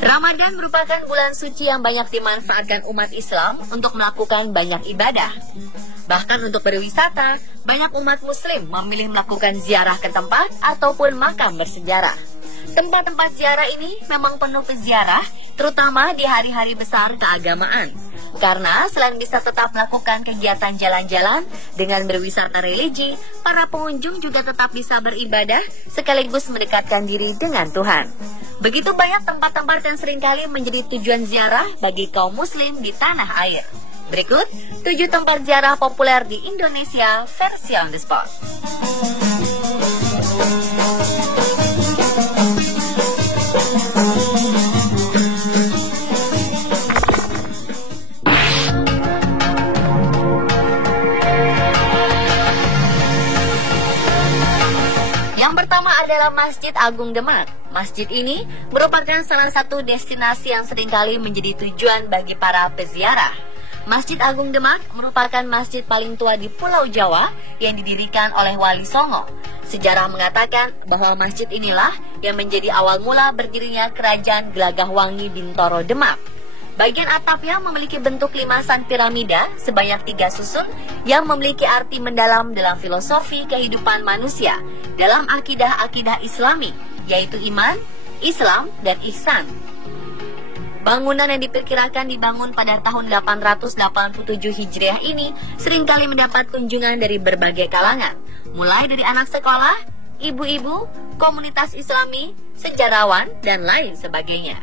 Ramadan merupakan bulan suci yang banyak dimanfaatkan umat Islam untuk melakukan banyak ibadah. Bahkan untuk berwisata, banyak umat muslim memilih melakukan ziarah ke tempat ataupun makam bersejarah. Tempat-tempat ziarah ini memang penuh peziarah, terutama di hari-hari besar keagamaan. Karena selain bisa tetap melakukan kegiatan jalan-jalan dengan berwisata religi, para pengunjung juga tetap bisa beribadah sekaligus mendekatkan diri dengan Tuhan. Begitu banyak tempat-tempat yang seringkali menjadi tujuan ziarah bagi kaum muslim di tanah air. Berikut 7 tempat ziarah populer di Indonesia versi on the spot. Yang pertama adalah Masjid Agung Demak. Masjid ini merupakan salah satu destinasi yang seringkali menjadi tujuan bagi para peziarah. Masjid Agung Demak merupakan masjid paling tua di Pulau Jawa yang didirikan oleh Wali Songo. Sejarah mengatakan bahwa masjid inilah yang menjadi awal mula berdirinya Kerajaan Gelagahwangi Bintoro Demak. Bagian atapnya memiliki bentuk limasan piramida sebanyak 3 susun yang memiliki arti mendalam dalam filosofi kehidupan manusia dalam akidah-akidah Islami, yaitu iman, Islam, dan ihsan. Bangunan yang diperkirakan dibangun pada tahun 887 Hijriah ini seringkali mendapat kunjungan dari berbagai kalangan, mulai dari anak sekolah, ibu-ibu, komunitas Islami, sejarawan, dan lain sebagainya.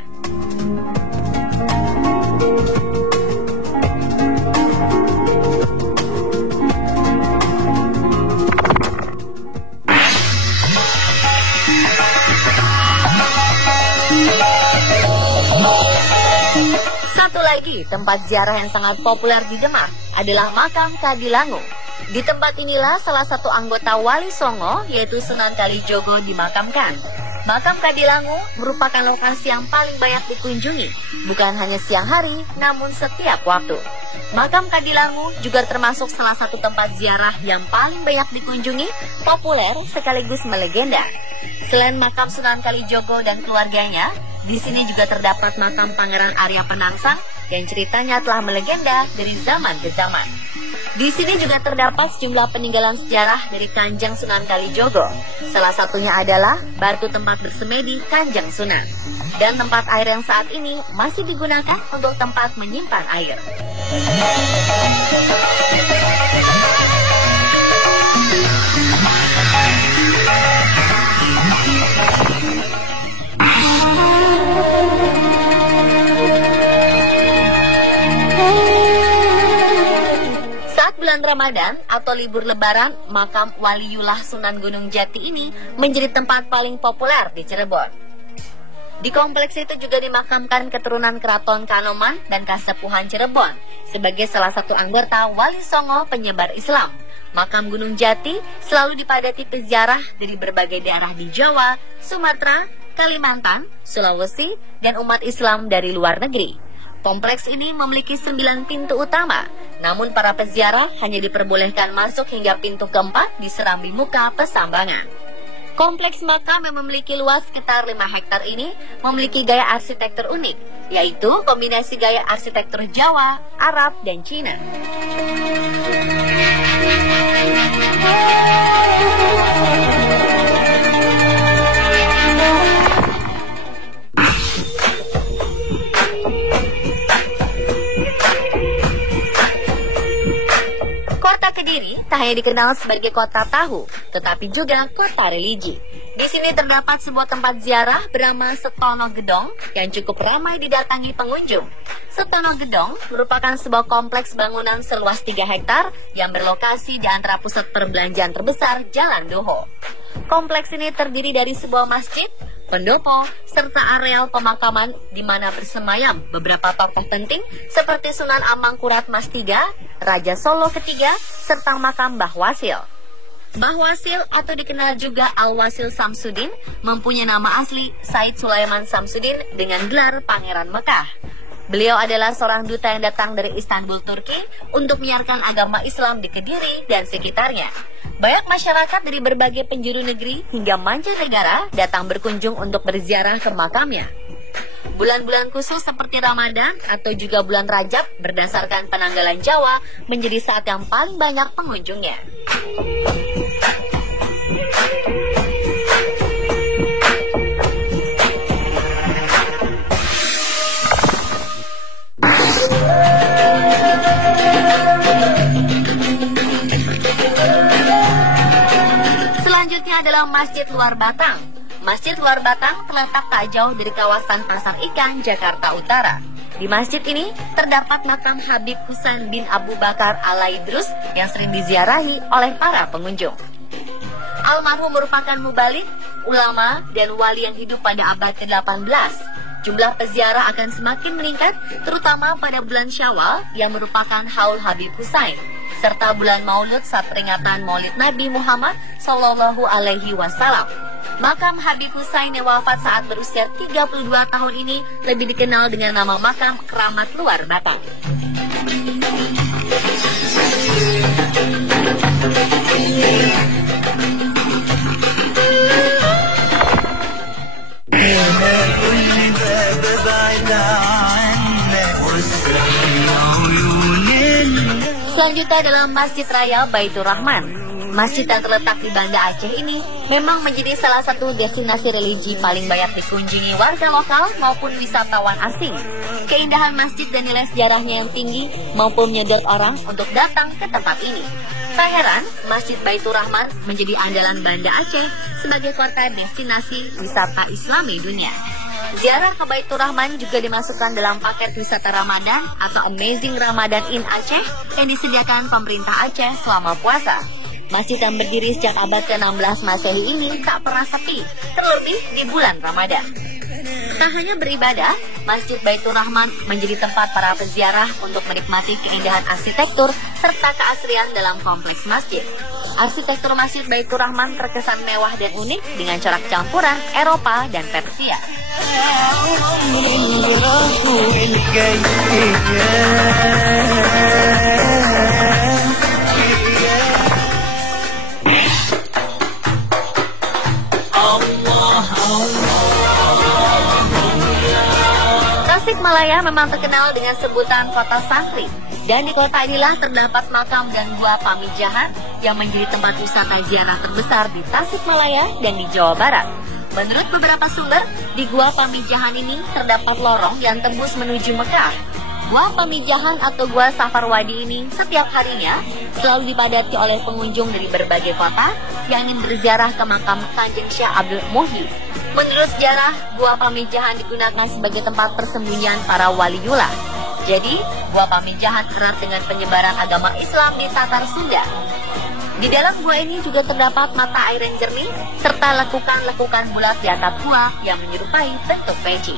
Satu lagi tempat ziarah yang sangat populer di Demak adalah Makam Kadilangu. Di tempat inilah salah satu anggota Wali Songo yaitu Sunan Kalijogo dimakamkan. Makam Kadilangu merupakan lokasi yang paling banyak dikunjungi, bukan hanya siang hari, namun setiap waktu. Makam Kadilangu juga termasuk salah satu tempat ziarah yang paling banyak dikunjungi, populer sekaligus melegenda. Selain makam Sunan Kalijogo dan keluarganya, di sini juga terdapat makam Pangeran Arya Penangsang yang ceritanya telah melegenda dari zaman ke zaman. Di sini juga terdapat sejumlah peninggalan sejarah dari Kanjeng Sunan Kalijogo. Salah satunya adalah batu tempat bersemedi Kanjeng Sunan. Dan tempat air yang saat ini masih digunakan untuk tempat menyimpan air. Bulan Ramadan atau libur lebaran, makam Waliullah Sunan Gunung Jati ini menjadi tempat paling populer di Cirebon. Di kompleks itu juga dimakamkan keturunan Keraton Kanoman dan Kasepuhan Cirebon sebagai salah satu anggota Wali Songo penyebar Islam. Makam Gunung Jati selalu dipadati peziarah dari berbagai daerah di Jawa, Sumatera, Kalimantan, Sulawesi, dan umat Islam dari luar negeri. Kompleks ini memiliki 9 pintu utama, namun para peziarah hanya diperbolehkan masuk hingga pintu keempat di serambi muka Pesambangan. Kompleks makam yang memiliki luas sekitar 5 hektar ini memiliki gaya arsitektur unik, yaitu kombinasi gaya arsitektur Jawa, Arab, dan Cina. Kota Kediri tak hanya dikenal sebagai kota tahu, tetapi juga kota religi. Di sini terdapat sebuah tempat ziarah bernama Setono Gedong yang cukup ramai didatangi pengunjung. Setono Gedong merupakan sebuah kompleks bangunan seluas 3 hektar yang berlokasi di antara pusat perbelanjaan terbesar Jalan Doho. Kompleks ini terdiri dari sebuah masjid, pendopo, serta areal pemakaman di mana bersemayam beberapa tokoh penting seperti Sunan Amangkurat Mas III, Raja Solo ketiga, serta makam Mbah Wasil. Mbah Wasil atau dikenal juga Al-Wasil Samsudin mempunyai nama asli Said Sulaiman Samsudin dengan gelar Pangeran Mekah. Beliau adalah seorang duta yang datang dari Istanbul, Turki untuk menyiarkan agama Islam di Kediri dan sekitarnya. Banyak masyarakat dari berbagai penjuru negeri hingga mancanegara datang berkunjung untuk berziarah ke makamnya. Bulan-bulan khusus seperti Ramadan atau juga bulan Rajab berdasarkan penanggalan Jawa menjadi saat yang paling banyak pengunjungnya. Selanjutnya adalah Masjid Luar Batang. Masjid Luar Batang terletak tak jauh dari kawasan Pasar Ikan, Jakarta Utara. Di masjid ini terdapat makam Habib Husain bin Abu Bakar Al-Idrus yang sering diziarahi oleh para pengunjung. Almarhum merupakan mubalik, ulama, dan wali yang hidup pada abad ke-18. Jumlah peziarah akan semakin meningkat, terutama pada bulan Syawal yang merupakan haul Habib Husain, serta bulan Maulud saat peringatan Maulid Nabi Muhammad Sallallahu Alaihi Wasallam. Makam Habib Husain yang wafat saat berusia 32 tahun ini lebih dikenal dengan nama makam Keramat Luar Batang. Selanjutnya adalah Masjid Raya Baitur Rahman. Masjid yang terletak di Banda Aceh ini memang menjadi salah satu destinasi religi paling banyak dikunjungi warga lokal maupun wisatawan asing. Keindahan masjid dan nilai sejarahnya yang tinggi mampu menyedot orang untuk datang ke tempat ini. Tak heran, Masjid Baitur Rahman menjadi andalan Banda Aceh sebagai kota destinasi wisata Islami dunia. Ziarah ke Baitur Rahman juga dimasukkan dalam paket wisata Ramadan atau Amazing Ramadan in Aceh yang disediakan pemerintah Aceh selama puasa. Masjid yang berdiri sejak abad ke-16 Masehi ini tak pernah sepi, terlebih di bulan Ramadan. Tak hanya beribadah, Masjid Baitur Rahman menjadi tempat para peziarah untuk menikmati keindahan arsitektur serta keasrian dalam kompleks masjid. Arsitektur Masjid Baitur Rahman terkesan mewah dan unik dengan corak campuran Eropa dan Persia. Tasikmalaya memang terkenal dengan sebutan kota santri, dan di kota inilah terdapat makam dan gua Pamijahan yang menjadi tempat wisata ziarah terbesar di Tasikmalaya dan di Jawa Barat. Menurut beberapa sumber, di gua Pamijahan ini terdapat lorong yang tembus menuju Mekah. Gua Pamijahan atau gua Safarwadi ini setiap harinya selalu dipadati oleh pengunjung dari berbagai kota yang ingin berziarah ke makam Kanjeng Syekh Abdul Muhyi. Menurut sejarah, Gua Pamijahan digunakan sebagai tempat persembunyian para waliullah. Jadi, Gua Pamijahan erat dengan penyebaran agama Islam di Tatar Sunda. Di dalam gua ini juga terdapat mata air yang jernih serta lekukan-lekukan bulat di atap gua yang menyerupai bentuk peci.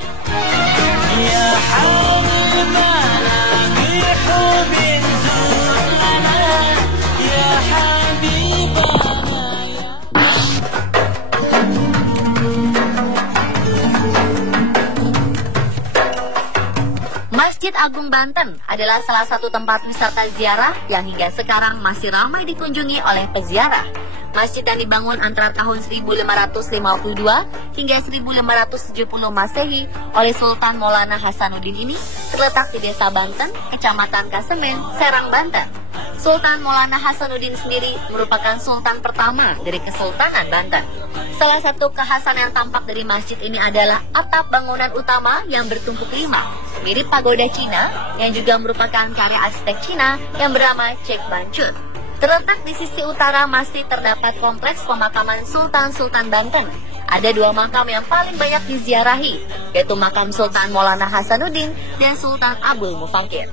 Masjid Agung Banten adalah salah satu tempat wisata ziarah yang hingga sekarang masih ramai dikunjungi oleh peziarah. Masjid yang dibangun antara tahun 1552 hingga 1570 Masehi oleh Sultan Maulana Hasanuddin ini terletak di Desa Banten, Kecamatan Kasemen, Serang, Banten. Sultan Maulana Hasanuddin sendiri merupakan sultan pertama dari Kesultanan Banten. Salah satu kekhasan yang tampak dari masjid ini adalah atap bangunan utama yang bertumpuk lima, mirip pagoda Cina yang juga merupakan karya arsitek Cina yang bernama Cek Bancut. Terletak di sisi utara masjid terdapat kompleks pemakaman Sultan-Sultan Banten. Ada dua makam yang paling banyak diziarahi, yaitu makam Sultan Maulana Hasanuddin dan Sultan Abdul Mufakir.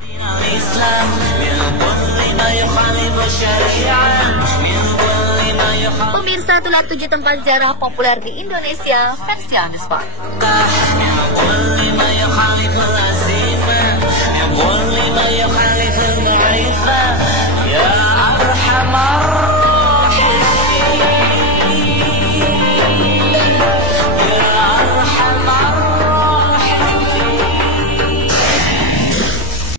Pemirsa, itulah 7 tempat ziarah populer di Indonesia versi On The Spot.